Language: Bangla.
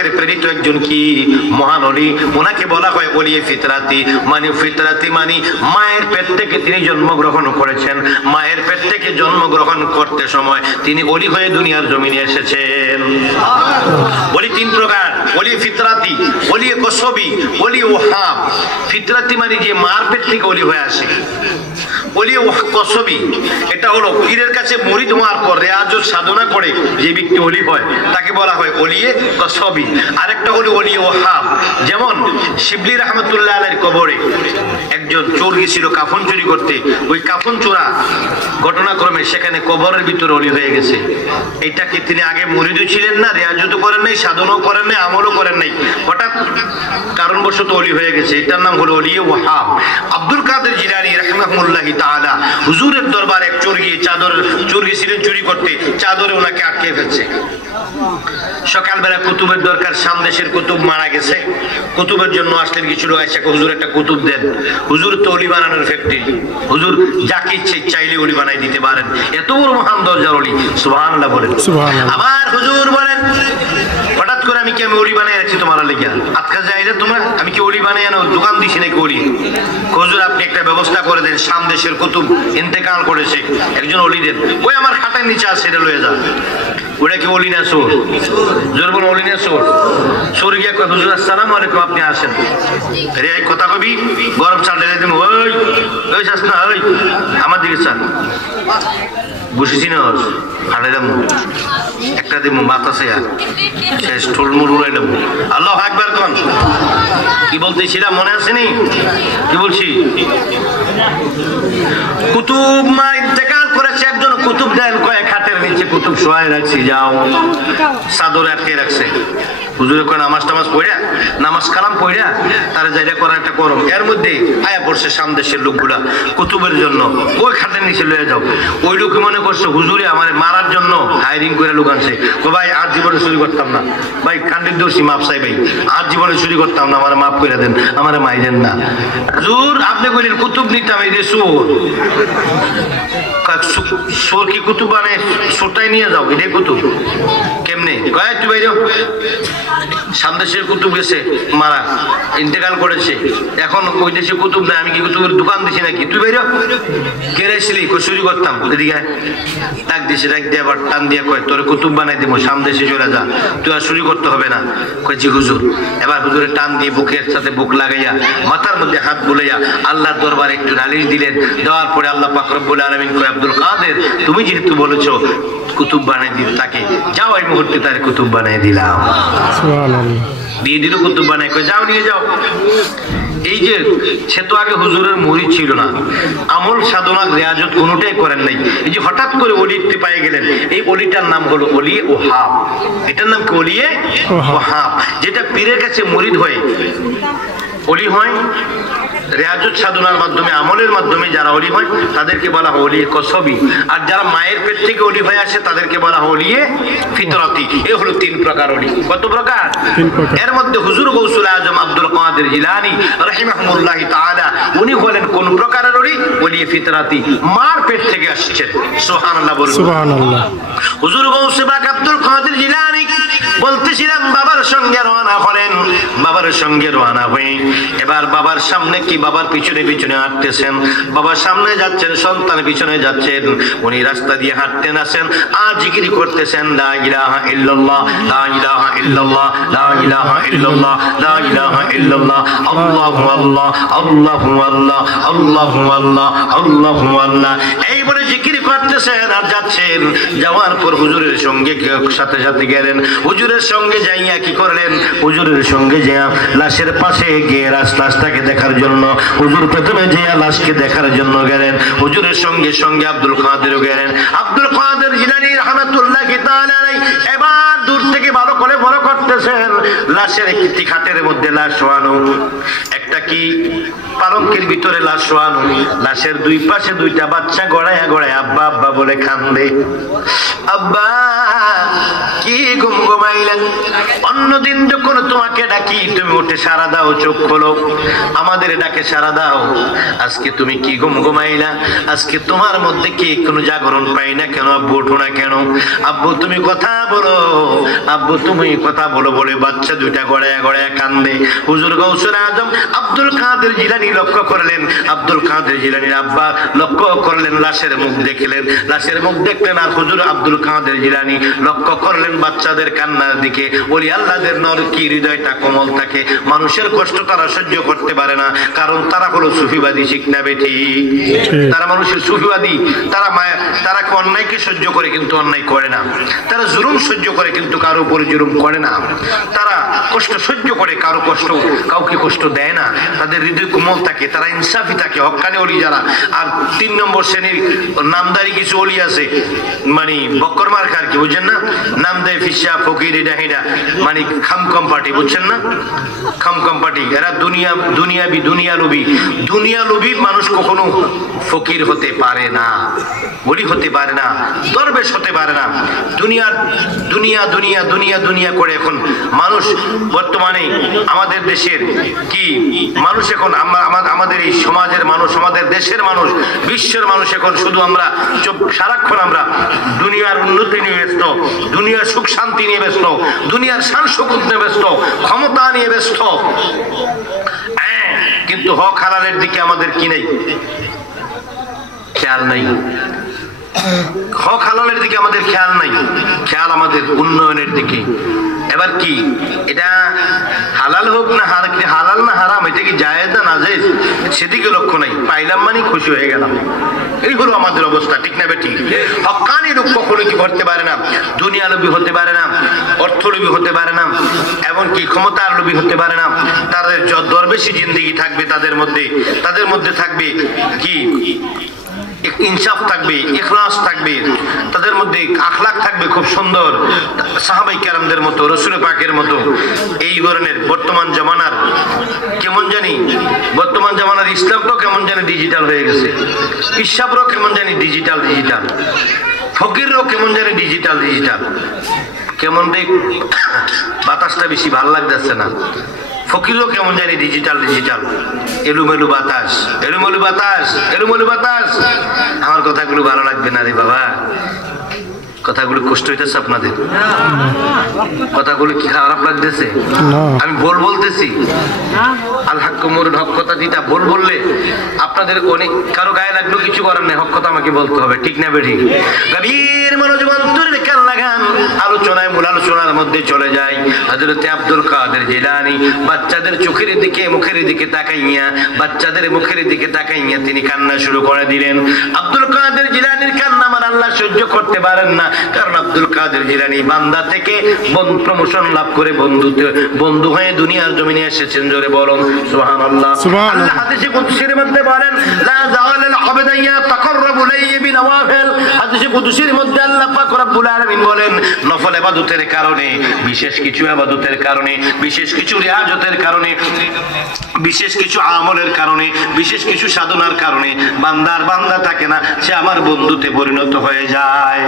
পাকের প্রেরিত একজন কি মহান ওলি, ওনাকে বলা হয় ওলিয়ে ফিতরাতি। মানে ফিতরাতি মানে মায়ের পেট থেকে তিনি জন্মগ্রহণ করেছেন, মায়ের পেট থেকে জন্মগ্রহণ করতে সময় তিনি ওলি হয়ে দুনিয়ার জমিনে এসেছেন। ওলি তিন প্রকার, ওলি ফিতরাতি, ওলি কসবি, ওলি ওহাব। ফিতরাতি মানে যে মার পেট থেকে ওলি হয়ে আসে। ওলি কসবি এটা হলো পীরের কাছে মুরিদ হওয়ার পর রেয়াজত সাধনা করে যে ব্যক্তি ওলি হয় তাকে বলা হয় ওলিয়ে কসবি। আরেকটা হলো ওলি ওহাব। যেমন শিবলি রহমতুল্লাহ আলাইহির কবরে একজন চোর গেছিল কাফন চুরি করতে, ওই কাফন চোরা ঘটনাক্রমে সেখানে কবরের ভিতরে ওলি হয়ে গেছে। এইটাকে তিনি আগে মুরিদও ছিলেন না, রেয়াজতও করেন নাই, সাধনাও করেন নাই, আমলও করেন নাই, হঠাৎ কারণবশত ওলি হয়ে গেছে। এটার নাম হলো ওলিয়ে ওহাব। আব্দুল কাদের জিলানী রাহিমাহুল্লাহি তাআলা হুজুরের দরবারে এক চোর গিয়ে চোর গেছিলেন চুরি করতে, চাদরে ওনাকে আটকে ফেলছে। সকালবেলা কুতুবের দরকার, সামদেশের কুতুব মারা গেছে, কুতুবের জন্য আসলেন কিছু লোক, এসে হুজুর একটা কুতুব দেন। হুজুর তো ওলি বানানোর ফ্যাক্টরি, হুজুর যাকে ইচ্ছে চাইলে ওলি বানাই দিতে পারেন, এত বড় মহান দরজার ওলি। সুবহানাল্লাহ বলেন। আবার হুজুর বলেন হঠাৎ করে আমি কি ওলি বানাই রাখছি তোমার লেগা, আজকাল যাইলে তোমরা আমি কি ওলি বানাই আনো দোকান দিছি নাকি ওলি? হুজুর আপনি একটা ব্যবস্থা করে দেন, সামদেশের কুতুব ইন্তেকাল করেছে, একজন ওলি দেন, ওই আমার খাটের নিচে আছে, এটা লয়ে যা। ওটা কি ওলি না চোর? জোর বল ওলি না চোর? চোর গিয়া কয় হুজুর আসসালামু আলাইকুম, আপনি আসেন। রে এই কথা কবি গরম চা ঢেলে দিন, ওই ওই যাস না, ওই আমার দিকে চান বসেছি না হাঁটে দাম একটা দিব মাথা সেয়া শেষ ঠোলমুল উড়াই নেব। আল্লাহু আকবার কোন কি বলতেছিলাম মনে আসেনি? কি বলছি? কুতুব মা ইন্তেকাল করেছে, একজন কুতুব দেন কয়েক হাতের নিচে কুতুব শোয়াই রাখছি, যাও চাদরে আটকে রাখছে। হুজুরে কয় নামাজ টামাজ পড়া, নামাজ কালাম পড়া তারা যাইরা করা একটা করম। এর মধ্যে আয়া পড়ছে সামদেশের লোকগুলা কুতুবের জন্য, ওই খাটের নিচে লয়ে যাও। ওই লোক মনে করছে হুজুরে আমার মারার জন্য হায়ারিং করে লোক আনছে। ভাই আর জীবনে চুরি করতাম না, ভাই কান্ডির দোষী মাপ চাই, ভাই আর জীবনে চুরি করতাম না, আমার মাফ করে দেন, আমার মাইরেন না। হুজুর আপনি কইলেন কুতুব নিতাম, এই যে চোর, চোর কি কুতুব মানে চোরটাই নিয়ে যাও, এটাই কুতুব কেমনে? কয় তুই ভাই সামদেশের কুতুব গেছে মারা, ইন্তেকাল করেছে, এখন ওই দেশে কুতুব নাই, আমি কি কুতুবের দোকান দিছি নাকি? তুই বাইর কেড়েছিলি চুরি করতাম, এদিকে ডাক দিছে, ডাক দিয়ে আবার টান দিয়ে কয় তোর কুতুব বানাই দিব, সামদেশে চলে যা, তুই আর চুরি করতে হবে না। কয় জি হুজুর। এবার হুজুরে টান দিয়ে বুকের সাথে বুক লাগাইয়া মাথার মধ্যে হাত বুলাইয়া আল্লাহর দরবারে একটু নালিশ দিলেন। দেওয়ার পরে আল্লাহ পাক রব্বুল আলামিন কয় আব্দুল কাদের তুমি যেহেতু বলেছো কুতুব বানাই দিল তাকে, যাও এই মুহূর্তে তার কুতুব বানাই দিলাম। দিয়ে দিল কুতুব বানাই, কয় যাও নিয়ে যাও। এই যে সে তো আগে হুজুরের মুরিদ ছিল না, আমল সাধনা রিয়াজত কোনোটাই করেন নাই, এই যে হঠাৎ করে ওলিতে পেয়ে গেলেন, এই ওলিটার নাম হলো ওলিয়ে ওহাব। এটার নাম কি? ওলিয়ে ওহাব। যেটা পীরের কাছে মুরিদ হয়ে ওলি হয়, রিয়াজত সাধনার মাধ্যমে আমলের মাধ্যমে যারা ওলি হয় তাদেরকে বলা হয় ওলিয়ে কসবি, আর যারা মায়ের পেট থেকে ওলি হয়ে আসে তাদেরকে বলা হয় ওলিয়ে ফিতরাতি। এ হলো তিন প্রকার ওলি। কত প্রকার? এর মধ্যে হুজুর গৌসুল আজম আব্দুল কাদের জিলানী রাহিমাহুল্লাহি তাআলা উনি হলেন কোন প্রকারের ওলি? ওলিয়ে ফিতরাতি, মার পেট থেকে আসছেন। সুবহানাল্লাহ বলুন। সুবহানাল্লাহ। হুজুর গৌসুল আব্দুল কাদের জিলানী বলতেছিলাম বাবার সঙ্গে রওনা হলেন, বাবার সঙ্গে রওনা হয়ে এবার বাবার সামনে কি বাবার পিছনে পিছনে হাঁটতেছেন, বাবার সামনে যাচ্ছেন, সন্তান পিছনে যাচ্ছেন, উনি রাস্তা দিয়ে হাঁটতেন আসেন আর জিকির করতেছেন লা ইলাহা ইল্লাল্লাহ, লা ইলাহা ইল্লাল্লাহ, লা ইলাহা ইল্লাল্লাহ, লা ইলাহা ইল্লাল্লাহ, আল্লাহু আল্লাহ, আল্লাহু আল্লাহ, আল্লাহু আল্লাহ, আল্লাহু আল্লাহ, এই বলে জিকির করতেছেন আর যাচ্ছেন। যাওয়ার পর হুজুরের সঙ্গে সাথে সাথে গেলেন, হুজুরের সঙ্গে যাইয়া কি করলেন? হুজুরের সঙ্গে যাইয়া লাশের পাশে গিয়ে লাশটাকে দেখার জন্য হুজুর প্রথমে যাইয়া লাশকে দেখার জন্য গেলেন। হুজুরের সঙ্গে সঙ্গে আব্দুল কাদেরও গেলেন। আব্দুল কাদের জিলানী রাহমাতুল্লাহি তাআলা আলাইহি এবার দূর থেকে ভালো করে বড় করতেছেন লাশের একটি খাটের মধ্যে লাশ শোয়ানো, একটা কি পালঙ্কের ভিতরে লাশ শোয়ানো, লাশের দুই পাশে দুইটা বাচ্চা গড়ায়া গড়ায় আব্বা আব্বা বলে কান্দে। আব্বা কি ঘুম ঘুমাইলেন? অন্যদিন যখন তোমাকে ডাকি তুমি উঠে সারা দাও, চোখ খোলো, আমাদের ডাকে সারা দাও। আজকে তুমি কি ঘুম ঘুমাইলা? আজকে তোমার মধ্যে কি কোনো জাগরণ পাই না কেন? আব্বু ওঠো না কেন? আব্বু তুমি কথা বলো, আব্বু তুমি কথা বলো বলে বাচ্চা দুইটা গড়ায়া গড়ায়া কান্দে। হুজুর গাউসুল আজম আব্দুল কাদের জিলানী লক্ষ্য করলেন, আব্দুল কাদের জিলানীর আব্বা লক্ষ্য করলেন, লাশের মুখ দেখলেন, লাশের মুখ দেখলেন। আর হুজুর আব্দুল কাদের জিলানী লক্ষ্য করলেন বাচ্চাদের কান্নার দিকে। ওলি আল্লাহদের নর কি হৃদয়টা কোমল থাকে, মানুষের কষ্ট তারা সহ্য করতে পারে না, কারণ তারা হলো সুফিবাদী, ঠিক না বেঠি? তারা মানুষের সুফিবাদী, তারা তারা অন্যায়কে সহ্য করে কিন্তু অন্যায় করে না, তারা জুলুম সহ্য করে কিন্তু কারো উপরে জুলুম করে না, তারা কষ্ট সহ্য করে কারো কষ্ট কাউকে কষ্ট দেয় না, তাদের হৃদয় কোমল থাকে, তারা ইনসাফি থাকে, হক্কানি ওলি যারা। আর 3 নম্বর শ্রেণীর নামদারি কিছু ওলি আছে, মানে বক্কর মার্কার, কি বুঝছেন না? নাম দেয় ফিসা ফকির এটা হেডা, মানে খামকম পার্টি, বুঝছেন না? খামকম পার্টি, এরা দুনিয়াবি দুনিয়া লোভী মানুষ কখনো ফকির হতে পারে না, ওলি হতে পারে না, দরবেশ হতে পারে না। দুনিয়া দুনিয়া দুনিয়া দুনিয়া দুনিয়া করে এখন মানুষ, বর্তমানে আমাদের দেশের কি মানুষ এখন, আমাদের এই সমাজের মানুষ, আমাদের দেশের মানুষ, বিশ্বের মানুষ এখন শুধু আমরা সারাক্ষণ আমরা দুনিয়ার উন্নতি নিয়ে ব্যস্ত, দুনিয়ার সুখ শান্তি নিয়ে ব্যস্ত, দুনিয়ার শান শকুত নিয়ে ব্যস্ত, ক্ষমতা নিয়ে ব্যস্ত, কিন্তু হক হালালের দিকে আমাদের কি নেই, খেয়াল নাই। হক হালালের দিকে আমাদের খেয়াল নাই, খেয়াল আমাদের উন্নয়নের দিকে। এবার কি এটা হালাল হোক না হালাল না হারাম, এটা কি জায়েজ না নাজেজ, সেদিকে লক্ষ্য নাই, পাইলাম মানে খুশি হয়ে গেলাম, এই হলো আমাদের অবস্থা, ঠিক না বেটি? হক্কানি লোক কখনো কি করতে পারে না, দুনিয়া লোভী হতে পারে না, অর্থলোভী হতে পারে না, এমনকি ক্ষমতার লোভী হতে পারে না। তাদের দরবেশী জিন্দেগি থাকবে, তাদের মধ্যে থাকবে কি ইনসাফ থাকবে, ইখলাস থাকবে, তাদের মধ্যে আখলাক থাকবে খুব সুন্দর, সাহাবাই কেরামদের মতো, রসুল পাকের মতো। এই ধরনের বর্তমান জামানার কেমন জানি, বর্তমান জামানার ইসলামটাও কেমন জানি ডিজিটাল হয়ে গেছে, ইসলামরাও কেমন জানি ডিজিটাল, ফকিররাও কেমন জানি ডিজিটাল, কেমন দেখ বাতাসটা বেশি ভাল লাগতেছে না, ফকিরও কেমন জানি ডিজিটাল, এলুমেলু বাতাস। আমার কথাগুলো ভালো লাগবে না রে বাবা, কথাগুলো কষ্ট হইতেছে আপনাদের, কথাগুলো কি খারাপ লাগতেছে? আমি বলতেছি আল হক মুরুন, হক কথা দিতা বললে আপনাদের অনেক কারো গায়ে লাগলো, কিছু করার নেই, হক কথা আমাকে বলতে হবে, ঠিক না বেঠিক? গভীর মনোযোগ অন্তরের কান লাগান, আলোচনায় মূল আলোচনার মধ্যে চলে যায়। হযরত আব্দুল কাদের জিলানী বাচ্চাদের চোখের দিকে মুখের দিকে তাকাইয়া তিনি কান্না শুরু করে দিলেন। আব্দুল কাদের জিলানীর কান্না আমার আল্লাহ সহ্য করতে পারেন না, কারণ আব্দুল কাদের জিলানী বান্দা থেকে প্রমোশন লাভ করে বন্ধু হয়ে দুনিয়ার জমিনে এসেছেন। জোরে বলুন সুবহানাল্লাহ। আল্লাহ হাদিসে কুদসির মধ্যে বলেন, লা যাওয়ালাল আবদা ইয়াতাকাররাবু ইলাইহি বিনওয়াফিল। হাদিসে কুদসির মধ্যে আল্লাহ পাক রব্বুল আলামিন বলেন, নফল ইবাদতের কারণে, বিশেষ কিছু ইবাদতের কারণে, বিশেষ কিছু রিয়াজতের কারণে, বিশেষ কিছু আমলের কারণে, বিশেষ কিছু সাধনার কারণে বান্দা থাকে না, সে আমার বন্ধুতে পরিণত হয়ে যায়।